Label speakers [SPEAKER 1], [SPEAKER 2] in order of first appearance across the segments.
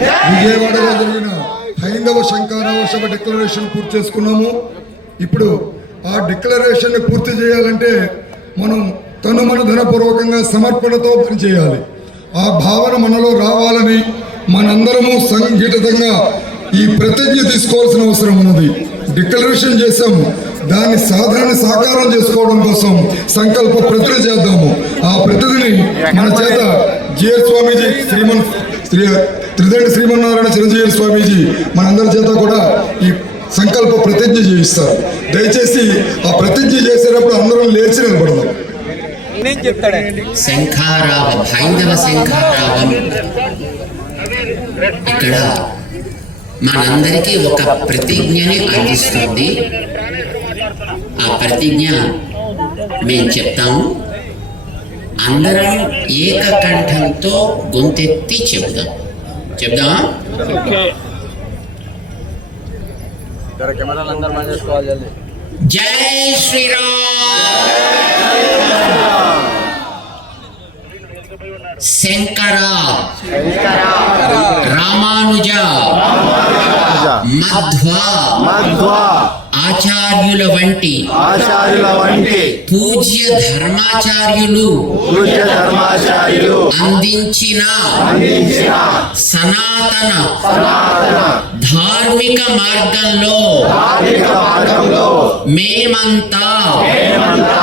[SPEAKER 1] విజయవాడలో జరిగిన హైందవ శంకారావ సభ డిక్లరేషన్ పూర్తి చేసుకున్నాము. ఇప్పుడు ఆ డిక్లరేషన్ పూర్తి చేయాలంటే మనం తను మన ధనపూర్వకంగా సమర్పణతో పనిచేయాలి. ఆ భావన మనలో రావాలని మనందరము సంఘటితంగా ఈ ప్రతిజ్ఞ తీసుకోవాల్సిన అవసరం ఉన్నది. డిక్లరేషన్ చేసాము దాన్ని సాధన సాకారం చేసుకోవడం కోసం సంకల్ప ప్రతిని చేద్దాము. ఆ ప్రతిని మన చేత జిఆర్ స్వామీజీ శ్రీమన్ శ్రీ త్రిదండి శ్రీమన్నారాయణ చిరంజీవి స్వామీజీ మనందరి చేత కూడా ఈ సంకల్ప ప్రతిజ్ఞ చేయిస్తారు. దయచేసి ఆ ప్రతిజ్ఞ చేసేటప్పుడు అందరం లేచి నిలబడదాం.
[SPEAKER 2] శంఖారావం హైందవ శంఖారావం. ఇక్కడ మనందరికీ ఒక ప్రతిజ్ఞని అందిస్తుంది. ఆ ప్రతిజ్ఞ మేము చెప్తాము. అందరం ఏకకంఠంతో గొంతెత్తి చెబుదాం. చెప్దామా
[SPEAKER 3] ఇక్కడ కెమెరాలు అందరూ మన చేసుకోవాలి జల్దీ
[SPEAKER 2] జై శ్రీరామ్ శంకర రామానుజ మధ్వ
[SPEAKER 4] మధ్వ
[SPEAKER 2] ఆచార్యుల వంటి
[SPEAKER 4] ఆచార్యుల వంటి
[SPEAKER 2] పూజ్య ధర్మాచార్యులు
[SPEAKER 4] పూజ్య ధర్మాచార్యులు
[SPEAKER 2] అందించిన
[SPEAKER 4] అందించిన
[SPEAKER 2] సనాతన
[SPEAKER 4] సనాతన
[SPEAKER 2] ధార్మిక మార్గంలో
[SPEAKER 4] ఆర్థిక మార్గంలో
[SPEAKER 2] మేమంతా
[SPEAKER 4] మేమంతా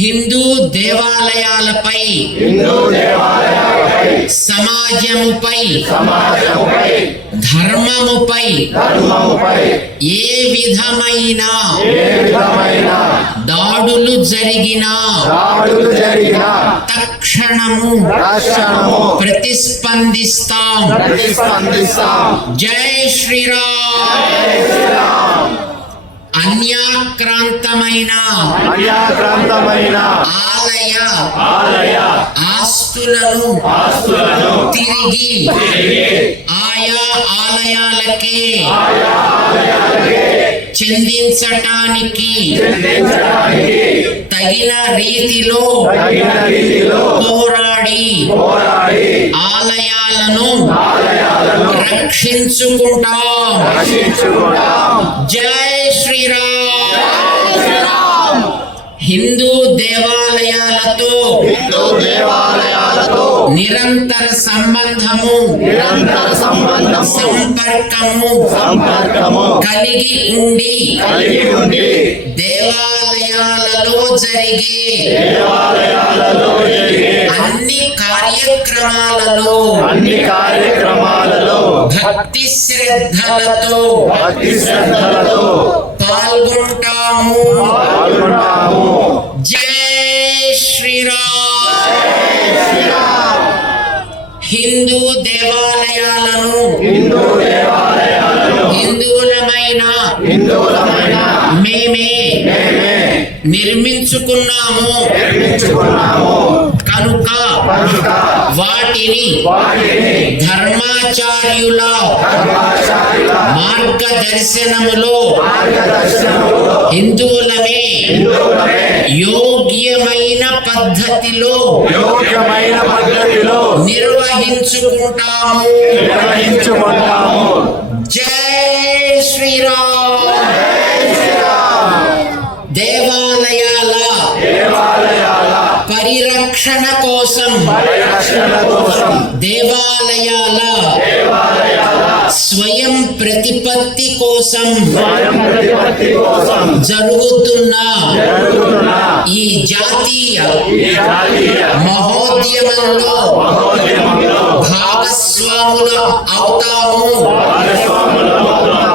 [SPEAKER 4] హిందూ దేవాలయాలపై
[SPEAKER 2] సమాజముపై ధర్మముపై ఏ విధమైన దాడులు జరిగినా తక్షణము ప్రతిస్పందిస్తాం. జై శ్రీరామ్. అన్యాక్రాంతమైన
[SPEAKER 4] అన్యాక్రాంతమైన
[SPEAKER 2] ఆలయ
[SPEAKER 4] ఆలయ
[SPEAKER 2] ఆస్తులను
[SPEAKER 4] ఆస్తులను
[SPEAKER 2] తిరిగి ఆయా ఆలయాలకే చెందించటానికి
[SPEAKER 4] చెందించడానికి
[SPEAKER 2] తగిన రీతిలో
[SPEAKER 4] తగిన రీతిలో
[SPEAKER 2] పోరాడి ఆలయాలను రక్షించుకుంటాం
[SPEAKER 4] రక్షించుకుంటాం
[SPEAKER 2] జై శ్రీరామ్ హిందూ దేవాలయాలతో
[SPEAKER 4] హిందూ దేవాలయాలతో
[SPEAKER 2] నిరంతర సంబంధము
[SPEAKER 4] నిరంతర సంబంధం
[SPEAKER 2] సంపర్కము
[SPEAKER 4] సంపర్కము
[SPEAKER 2] కలిగి ఉండి
[SPEAKER 4] కలిగి ఉండి
[SPEAKER 2] దేవాలయాలలో జరిగే
[SPEAKER 4] దేవాలయాలలో జరిగే
[SPEAKER 2] అన్ని కార్యక్రమాలలో
[SPEAKER 4] అన్ని కార్యక్రమాలలో
[SPEAKER 2] భక్తి శ్రద్ధలతో
[SPEAKER 4] భక్తి శ్రద్ధలతో
[SPEAKER 2] మేమే నిర్మించుకున్నాము. కనుక వాటిని ధర్మాచార్యుల మార్గదర్శనములో హిందువులమే యోగ్యమైన పద్ధతిలో నిర్వహించుకుంటాము. జై శ్రీరామ్. రక్షణ కోసం. దేవాలయాల స్వయం ప్రతిపత్తి కోసం జరుగుతున్న ఈ జాతీయ మహోద్యమంలో భాగస్వాములు అవుతాము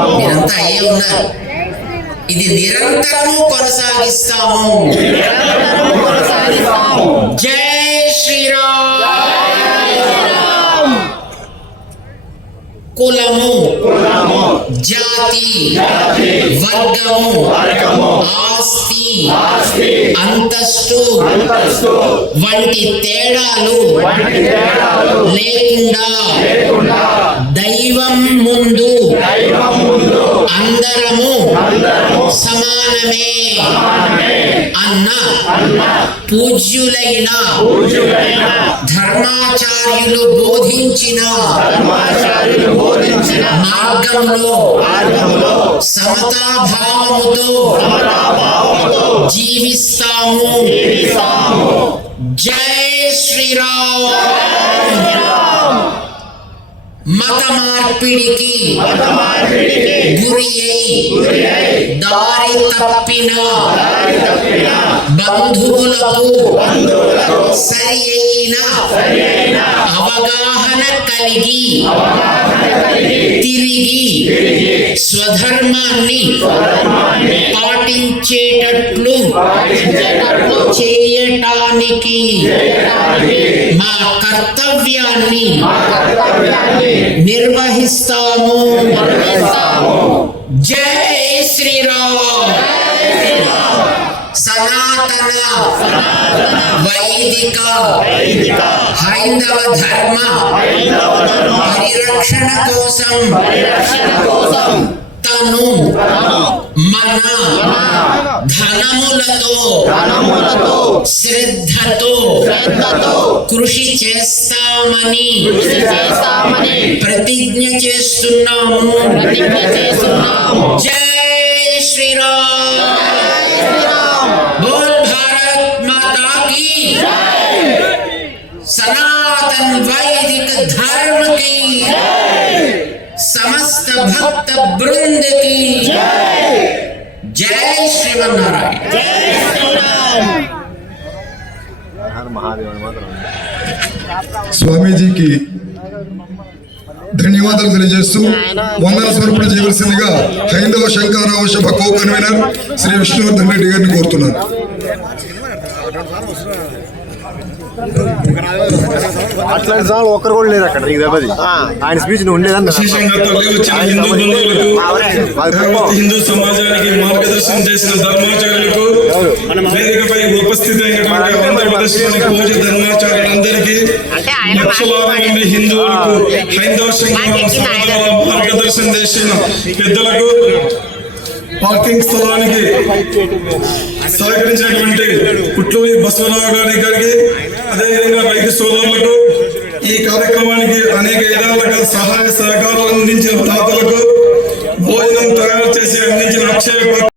[SPEAKER 2] మీరంతా అయ్యే ఉన్నారు? ఇది నిరంతరము కొనసాగిస్తాము. జై శ్రీరామ్. కులము జాతి వర్గము ఆస్తి అంతస్తు వంటి తేడాలు లేకుండా దైవం ముందు అందరము సమానమే. అన్న. పూజ్యులైన. ధర్మాచార్యులు బోధించిన. మార్గంలో సమతాభావముతో. జీవిస్తాము. జై శ్రీరామ్. మత మార్పిడికి
[SPEAKER 4] మత మార్పిడికి
[SPEAKER 2] గురి అయి
[SPEAKER 4] గురి అయి
[SPEAKER 2] దారి తప్పిన
[SPEAKER 4] దారి తప్పిన
[SPEAKER 2] బంధువులకు
[SPEAKER 4] బంధువులకు
[SPEAKER 2] సరి అయిన
[SPEAKER 4] సరైన
[SPEAKER 2] అవగాహన కలిగి
[SPEAKER 4] అవగాహన కలిగి
[SPEAKER 2] తిరిగి
[SPEAKER 4] తిరిగి
[SPEAKER 2] స్వధర్మాన్ని
[SPEAKER 4] స్వధర్మాన్ని
[SPEAKER 2] పాటించేటట్లు చేయటానికి మా కర్తవ్యాన్ని నిర్వహిస్తాము
[SPEAKER 4] నిర్వహిస్తాము.
[SPEAKER 2] జై శ్రీరామ్ సనాతన వైదిక హైందవ ధర్మ పరిరక్షణ కోసం తను మన ధనములతో
[SPEAKER 4] ధనములతో
[SPEAKER 2] శ్రద్ధతో
[SPEAKER 4] శ్రద్ధతో
[SPEAKER 2] కృషి చేస్తామని
[SPEAKER 4] కృషి చేస్తామని
[SPEAKER 2] ప్రతిజ్ఞ చేస్తున్నాము
[SPEAKER 4] ప్రతిజ్ఞ చేస్తున్నాము
[SPEAKER 2] జై శ్రీరామ్ బోల్ భారత్ మాతా की सनातन वैदिक धर्म की భక్త బృందకి జై!
[SPEAKER 1] స్వామీజీకి ధన్యవాదాలు తెలియజేస్తూ వందల సమర్పణ చేయవలసిందిగా హైందవ శంకరావశభ కో కన్వీనర్ శ్రీ విష్ణువర్ధన్ రెడ్డి గారిని కోరుతున్నారు
[SPEAKER 5] అట్లాంటి సార్లు ఒక్కరు కూడా లేరు అక్కడ నీకు దెబ్బది. ఆయన స్పీచ్ నువ్వు
[SPEAKER 6] హిందూ సమాజానికి మార్గదర్శనం చేసిన ధర్మాచార్యులకు వేదికపై ఉపస్థితి అయినటువంటి ఆంధ్రప్రదేశ్లోని పూజ ధర్మాచార్యులందరికీ లక్షలాది మంది హిందువులకు హైందవ సంఘం సమాజాల మార్గదర్శనం చేసిన పెద్దలకు పార్కింగ్ స్థలానికి సహకరించినటువంటి పుట్లూరి బసవరావు గారి గారికి అదేవిధంగా రైతు సోదరులకు ఈ కార్యక్రమానికి అనేక విధాలుగా సహాయ సహకారాలు అందించిన దాతలకు భోజనం తయారు చేసి అందించిన అక్షయ